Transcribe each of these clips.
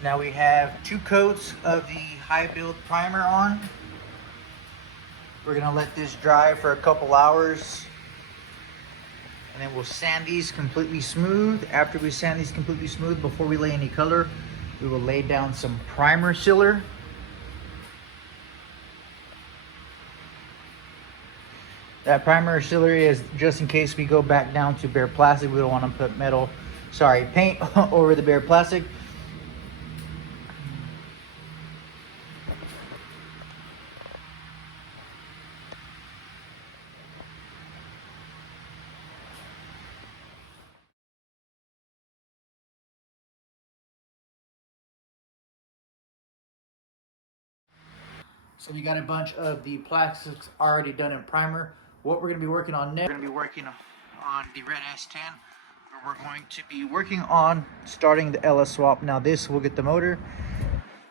Now we have 2 coats of the high build primer on. We're gonna let this dry for a couple hours, and then we'll sand these completely smooth. After we sand these completely smooth, before we lay any color, we will lay down some primer sealer. That primer sealer is just in case we go back down to bare plastic. We don't want to put paint over the bare plastic. So we got a bunch of the plastics already done in primer. What we're going to be working on next, we're going to be working on the red S10. We're going to be working on starting the LS swap. Now this will get the motor.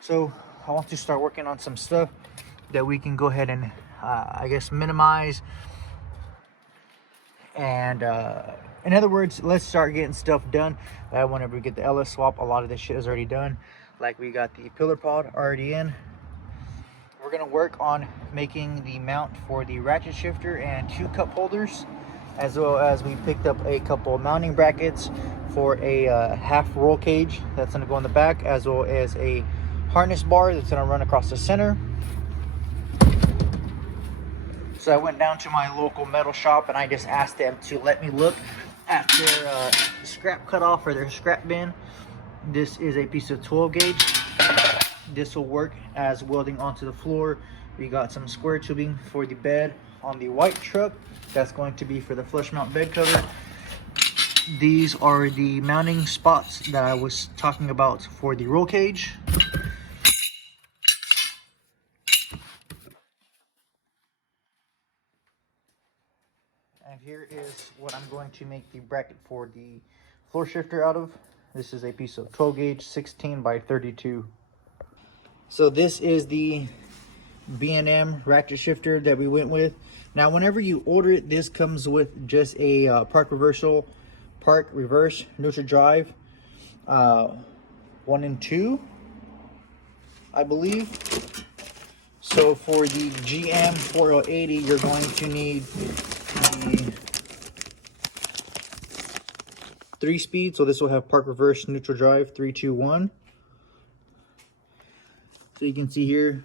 So I want to start working on some stuff that we can go ahead and I guess minimize. And in other words, let's start getting stuff done. Whenever we get the LS swap, a lot of this shit is already done. Like we got the pillar pod already in. We're gonna work on making the mount for the ratchet shifter and 2 cup holders, as well as we picked up a couple mounting brackets for a half roll cage that's gonna go in the back, as well as a harness bar that's gonna run across the center. So I went down to my local metal shop and I just asked them to let me look at their scrap cutoff or their scrap bin. This is a piece of 12 gauge. This will work as welding onto the floor. We got some square tubing for the bed on the white truck. That's going to be for the flush mount bed cover. These are the mounting spots that I was talking about for the roll cage. And here is what I'm going to make the bracket for the floor shifter out of. This is a piece of 12 gauge 16 by 32. So this is the B&M ratchet shifter that we went with. Now whenever you order it, this comes with just a park reverse neutral drive 1 and 2, I believe. So for the GM 4080, you're going to need the 3-speed. So this will have park reverse neutral drive 3, 2, 1. So you can see here,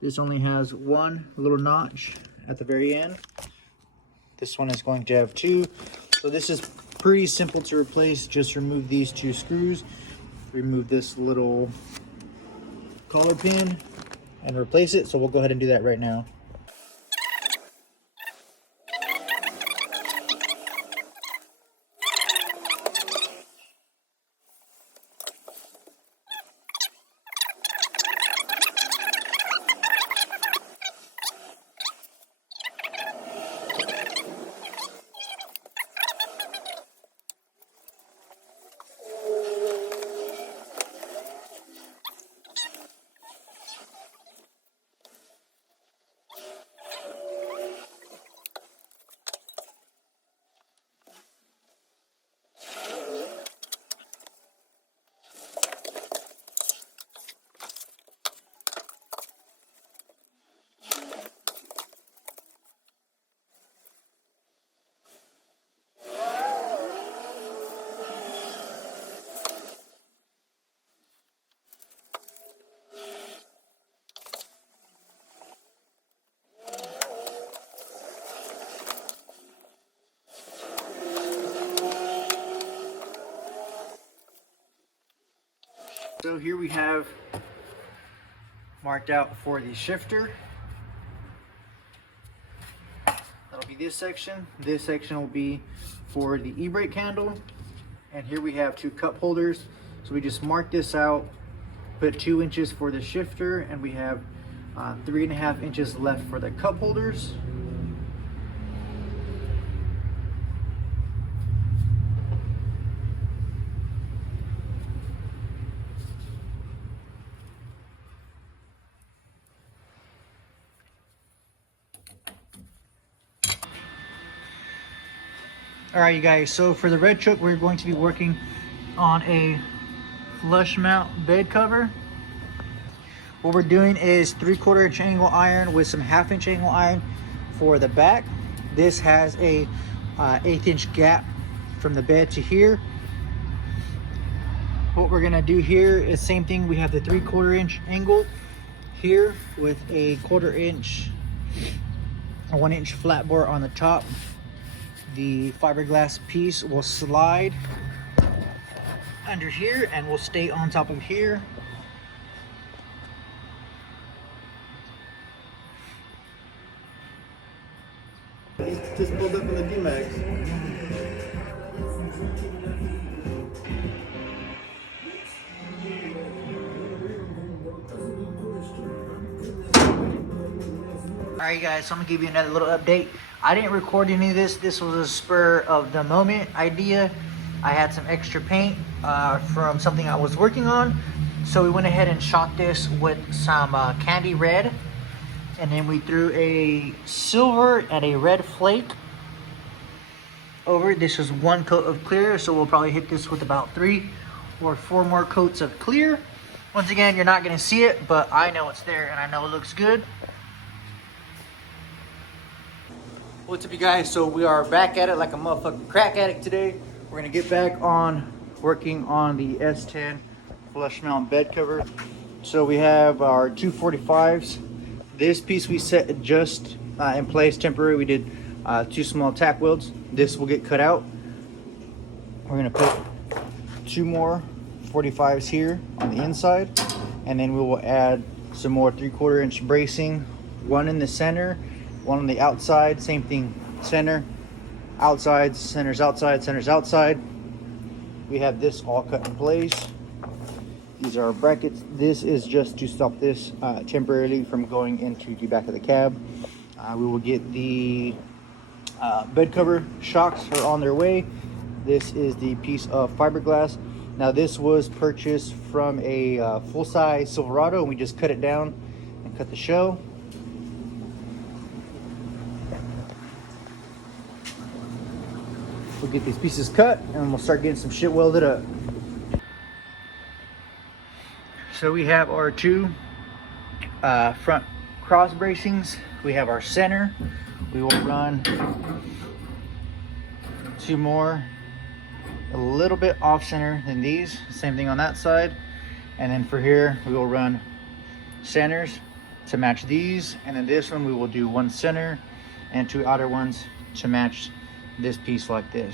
this only has 1 little notch at the very end. This one is going to have 2. So this is pretty simple to replace. Just remove these 2 screws, remove this little collar pin, and replace it. So we'll go ahead and do that right now. So here we have marked out for the shifter. That'll be this section. This section will be for the e-brake handle. And here we have 2 cup holders. So we just mark this out, put 2 inches for the shifter, and we have 3.5 inches left for the cup holders. All right, you guys, so for the red truck, we're going to be working on a flush mount bed cover. What we're doing is 3/4 inch angle iron with some 1/2 inch angle iron for the back. This has a 1/8 inch gap from the bed to here. What we're gonna do here is same thing. We have the 3/4 inch angle here with a 1/4 inch, a 1 inch flat bore on the top. The fiberglass piece will slide under here and will stay on top of here. Just pulled up in the D-Max. Alright guys, so I'm gonna give you another little update. I didn't record any of this. This was a spur of the moment idea. I had some extra paint from something I was working on. So we went ahead and shot this with some candy red. And then we threw a silver and a red flake over. This is 1 coat of clear, so we'll probably hit this with about 3 or 4 more coats of clear. Once again, you're not gonna see it, but I know it's there and I know it looks good. What's up you guys? So we are back at it like a motherfucking crack addict today. We're gonna get back on working on the S10 flush mount bed cover. So we have our 245s. This piece we set just in place temporary. We did 2 small tack welds. This will get cut out. We're gonna put 2 more 45s here on the inside, and then we will add some more 3/4 inch bracing, 1 in the center, 1 on the outside. Same thing, center, outside, centers outside, centers outside. We have this all cut in place. These are our brackets. This is just to stop this temporarily from going into the back of the cab. We will get the bed cover shocks are on their way. This is the piece of fiberglass. Now this was purchased from a full-size Silverado, and we just cut it down and cut the shell. We'll get these pieces cut and we'll start getting some shit welded up. So we have our 2 front cross bracings. We have our center. We will run 2 more, a little bit off center than these. Same thing on that side. And then for here, we will run centers to match these. And then this one, we will do 1 center and 2 outer ones to match this piece like this.